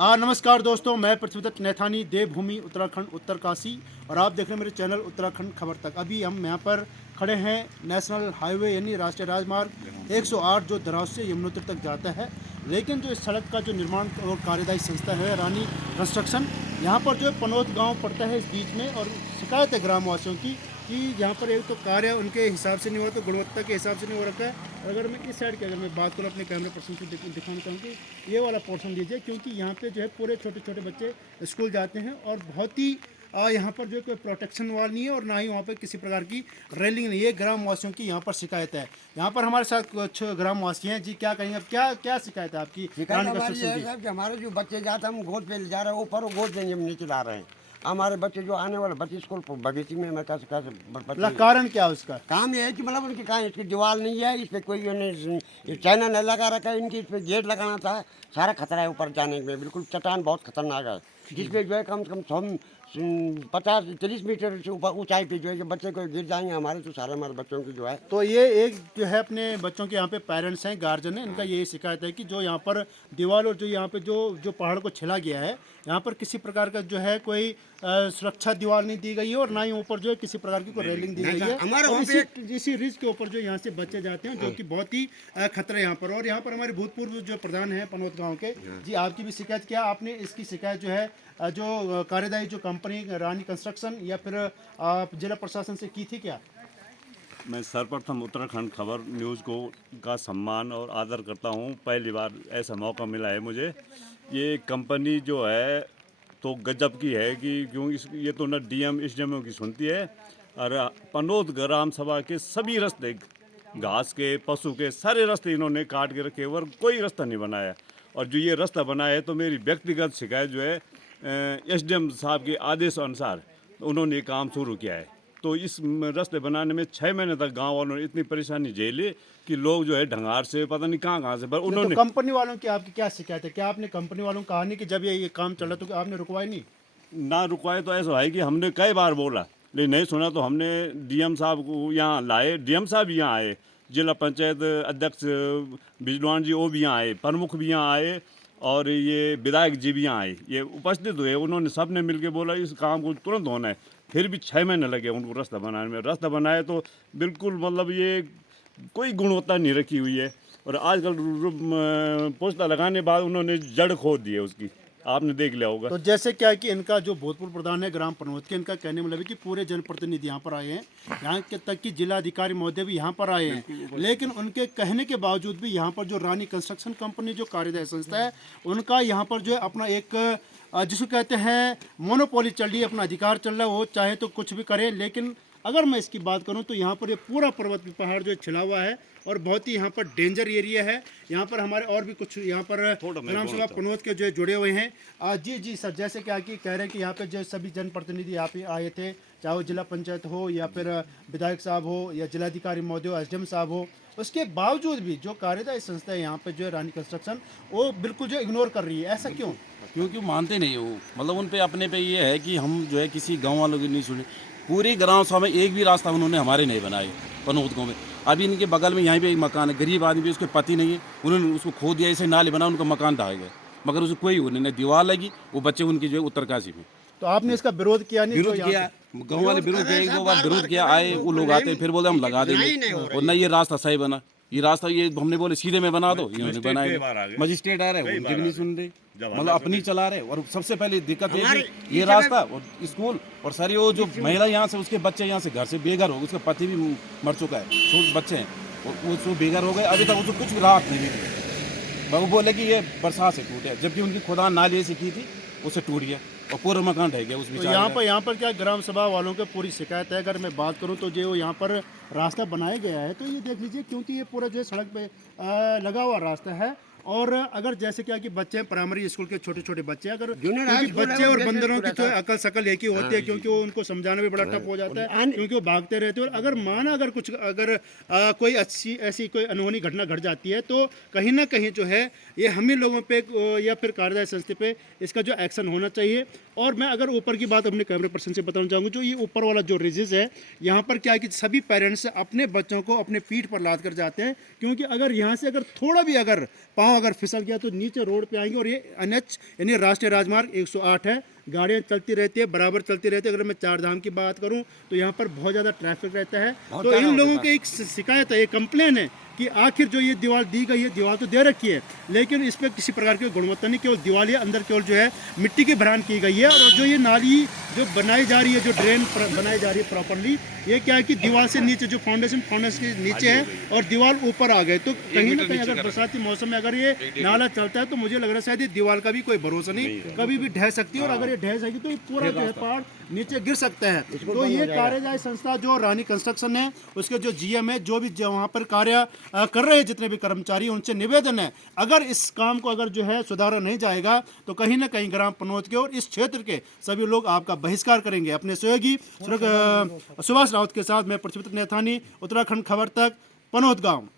नमस्कार दोस्तों, मैं पृथ्वीदत्त नैथानी, देवभूमि उत्तराखंड उत्तरकाशी, और आप देख रहे हैं मेरे चैनल उत्तराखंड खबर तक। अभी हम यहाँ पर खड़े हैं नेशनल हाईवे यानी राष्ट्रीय राजमार्ग 108 जो दराज से यमुनोत्री तक जाता है। लेकिन जो इस सड़क का जो निर्माण और कार्यदायी संस्था है रानी कंस्ट्रक्शन, यहाँ पर जो पनौत गाँव पड़ता है इस बीच में, और शिकायत है ग्रामवासियों की कि यहाँ पर एक तो कार्य उनके हिसाब से नहीं हो रहा, तो गुणवत्ता के हिसाब से नहीं हो रखा है। अगर मैं इस साइड की अगर मैं बात करूँ अपने कैमरे पर्सन से दिखाना चाहूँगी, ये वाला पोर्शन लीजिए, क्योंकि यहाँ पे जो है पूरे छोटे छोटे बच्चे स्कूल जाते हैं और बहुत ही यहाँ पर जो कोई प्रोटेक्शन वाल नहीं है और ना ही वहाँ पे किसी प्रकार की रेलिंग नहीं है। ग्रामवासियों की यहाँ पर शिकायत है। यहाँ पर हमारे साथ कुछ ग्रामवासी हैं जी, क्या कहेंगे, अब क्या क्या शिकायत है आपकी? शिकायत हमारी है सर कि हमारे जो बच्चे जाते हैं हम गोद पे ले जा रहे हैं, ऊपर गोद पे नीचे ला रहे हैं। हमारे बच्चे जो आने वाले बच्चे स्कूल बगीचे में मैं कैसे कारण क्या है उसका? काम ये है कि मतलब उनकी कहाँ इसकी दीवार नहीं है, इस पर कोई चाइना नहीं लगा रखा है, इनकी इस पर गेट लगाना था। सारा खतरा है ऊपर जाने में, बिल्कुल चट्टान बहुत खतरनाक है, जिसपे जो है कम से कम 50-30 मीटर से ऊपर ऊंचाई पे जो है कि बच्चे को गिर जाएंगे हमारे, तो सारे हमारे बच्चों की जो है। तो ये एक जो है अपने बच्चों के यहाँ पे पेरेंट्स हैं, गार्जियन है, इनका यही शिकायत है कि जो यहाँ पर दीवार और जो यहाँ पे जो पहाड़ को छिला गया है, यहाँ पर किसी प्रकार का जो है कोई सुरक्षा दीवार नहीं दी गई है और ना ही ऊपर जो है किसी प्रकार की कोई रेलिंग दी गई है। हमारे इसी रिज के ऊपर जो यहाँ से बच्चे जाते हैं, जो कि बहुत ही खतरा है यहाँ पर। और यहाँ पर हमारे भूतपूर्व जो प्रधान है पनौत गाँव के जी, आपकी भी शिकायत, क्या आपने इसकी शिकायत जो है जो कार्यदायी जो कंपनी रानी कंस्ट्रक्शन या फिर जिला प्रशासन से की थी क्या? मैं सर्वप्रथम उत्तराखंड खबर न्यूज़ को का सम्मान और आदर करता हूं। पहली बार ऐसा मौका मिला है मुझे। ये कंपनी जो है तो गजब की है कि क्यों ये तो न डीएम इस डीएम की सुनती है, और पनौत ग्राम सभा के सभी रास्ते, घास के, पशु के सारे रास्ते इन्होंने काट के रखे और कोई रास्ता नहीं बनाया। और जो ये रास्ता बनाया है तो मेरी व्यक्तिगत शिकायत जो है एसडीएम साहब के आदेश अनुसार उन्होंने काम शुरू किया है। तो इस रास्ते बनाने में 6 महीने तक गांव वालों ने इतनी परेशानी झेली कि लोग जो है ढंगार से पता नहीं कहाँ से, पर उन्होंने तो कंपनी वालों की आपकी क्या शिकायत है? क्या आपने कंपनी वालों को कहा नहीं कि जब ये काम चल रहा तो आपने रुकवाई नहीं? ना रुकवाए तो ऐसा है कि हमने कई बार बोला लेकिन नहीं सुना, तो हमने डीएम साहब को यहाँ लाए, डीएम साहब भी यहाँ आए, जिला पंचायत अध्यक्ष बिजवान जी वो भी यहाँ आए, प्रमुख भी यहाँ आए, और ये विधायक जी भी यहाँ आए, ये उपस्थित हुए। उन्होंने सब ने मिलकर बोला इस काम को तुरंत होना है। फिर भी 6 महीने लगे उनको रास्ता बनाने में। रास्ता बनाए तो बिल्कुल मतलब ये कोई गुणवत्ता नहीं रखी हुई है, और आजकल पोस्ता लगाने के बाद उन्होंने जड़ खोद दी है उसकी, आपने देख लिया होगा। तो जैसे क्या है कि इनका जो भूतपूर्व प्रधान है ग्राम पनौत के, इनका कहने मतलब है कि पूरे जनप्रतिनिधि यहाँ पर आए हैं, यहाँ के तक कि जिला अधिकारी महोदय भी यहाँ पर आए हैं, लेकिन उनके कहने के बावजूद भी यहाँ पर जो रानी कंस्ट्रक्शन कंपनी जो कार्यदायी संस्था है, उनका यहाँ पर जो है अपना एक जिसको कहते हैं मोनोपोली चल रही है, अपना अधिकार चल रहा है, वो चाहे तो कुछ भी करे। लेकिन अगर मैं इसकी बात करूं तो यहाँ पर ये पूरा पर्वत पहाड़ जो छिला हुआ है और बहुत ही यहाँ पर डेंजर एरिया है। यहाँ पर हमारे और भी कुछ यहाँ पर ग्राम सभा पनौत के जो जुड़े हुए हैं। जी सर, जैसे क्या कि कह रहे हैं कि यहाँ पे जो सभी जनप्रतिनिधि यहाँ पे आए थे, चाहे वो जिला पंचायत हो या फिर विधायक साहब हो या जिलाधिकारी महोदय हो, एसडीएम साहब हो, उसके बावजूद भी जो कार्यदायी संस्था है यहाँ पे जो है रानी कंस्ट्रक्शन, वो बिल्कुल जो इग्नोर कर रही है। ऐसा क्यों? क्योंकि वो मानते नहीं है, वो मतलब उन पे अपने पे ये है कि हम जो है किसी गांव वालों की नहीं सुने। पूरी ग्राम सभा में एक भी रास्ता उन्होंने हमारे नहीं बनाए पनौत गाँव में। अभी इनके बगल में यहाँ पे एक मकान है, गरीब आदमी भी, उसके पति नहीं है, उन्होंने उसको खो दिया, ऐसे नाले बना, उनका मकान ढहा गया, मगर उसे कोई उन्होंने दीवार लगी, वो बच्चे उनके जो है उत्तरकाशी में। तो आपने इसका विरोध किया नहीं? विरोध किया, गाँव वाले विरोध किया, 1-2 बार विरोध किया, आए वो लोग आते फिर बोले हम लगा देंगे, और न ये रास्ता सही बना। ये रास्ता ये हमने बोले सीधे में बना दो, इन्होंने बनाया, मजिस्ट्रेट आ रहे हैं उनकी भी नहीं सुन रहे, मतलब अपनी चला रहे। और सबसे पहले दिक्कत है कि ये रास्ता और स्कूल और सारी वो जो महिला यहाँ से, उसके बच्चे यहाँ से घर से बेघर हो गए, उसका पति भी मर चुका है, 6 बच्चे हैं, वो तो बेघर हो गए, अभी तक उसको कुछ भी राहत नहीं मिली। वो बोले कि ये बरसात से टूटे, जबकि उनकी खुदा नाले से की थी, उससे टूट गया और पूरा मकान रह गया उसमें। तो यहाँ पर क्या ग्राम सभा वालों के पूरी शिकायत है। अगर मैं बात करूँ तो जो यहाँ पर रास्ता बनाया गया है, तो ये देख लीजिए, क्योंकि ये पूरा जो है सड़क पे लगा हुआ रास्ता है, और अगर जैसे क्या कि बच्चे प्राइमरी स्कूल के छोटे छोटे बच्चे, अगर बच्चे और बंदरों की तो अकल शकल एक ही होती है, क्योंकि वो उनको समझाना भी बड़ा टफ हो जाता है, क्योंकि वो भागते रहते हैं। और अगर माना अगर कुछ कोई अच्छी ऐसी कोई अनहोनी घटना घट जाती है, तो कहीं ना कहीं जो है ये हम ही लोगों पे या फिर कार्यदायी संस्था पे इसका जो एक्शन होना चाहिए। और मैं अगर ऊपर की बात अपने कैमरे पर्सन से बताना चाहूँगा, जो ये ऊपर वाला जो रिजेस है, यहाँ पर क्या है कि सभी पेरेंट्स अपने बच्चों को अपने पीठ पर लाद कर जाते हैं, क्योंकि अगर यहाँ से अगर थोड़ा भी अगर पाँव अगर फिसल गया तो नीचे रोड पे आएंगे। और ये NH यानी राष्ट्रीय राजमार्ग 108 है, गाड़ियाँ चलती रहती है, बराबर चलती रहती है। अगर मैं चार धाम की बात करूँ तो यहाँ पर बहुत ज़्यादा ट्रैफिक रहता है। तो इन लोगों की एक शिकायत है, ये कंप्लेन है कि आखिर जो ये दीवार दी गई है, दीवार तो दे रखी है लेकिन इस पर किसी प्रकार की गुणवत्ता नहीं, केवल दीवार है, अंदर केवल जो है मिट्टी की भरान की गई है। और जो ये नाली जो बनाई जा रही है, जो ड्रेन बनाई जा रही है प्रॉपरली, ये क्या है कि दीवार से नीचे जो फाउंडेशन के नीचे है और दीवार ऊपर आ गए। तो कहीं ना कहीं अगर बरसाती मौसम में अगर ये नाला चलता है तो मुझे लग रहा है शायद ये दीवार का भी कोई भरोसा नहीं, कभी भी ढह सकती है। और अगर ये ढह जाएगी तो ये पूरा जो है पहाड़ नीचे गिर सकता है। तो ये कार्यदायी संस्था जो रानी कंस्ट्रक्शन है, उसके जो GM है, जो भी वहाँ पर कार्य कर रहे हैं जितने भी कर्मचारी, उनसे निवेदन है अगर इस काम को अगर जो है सुधारा नहीं जाएगा तो कहीं ना कहीं ग्राम पनौत के और इस क्षेत्र के सभी लोग आपका बहिष्कार करेंगे। अपने सहयोगी सुभाष राउत के साथ मैं पृथ्वी नैथानी, उत्तराखंड खबर तक, पनौत गाँव।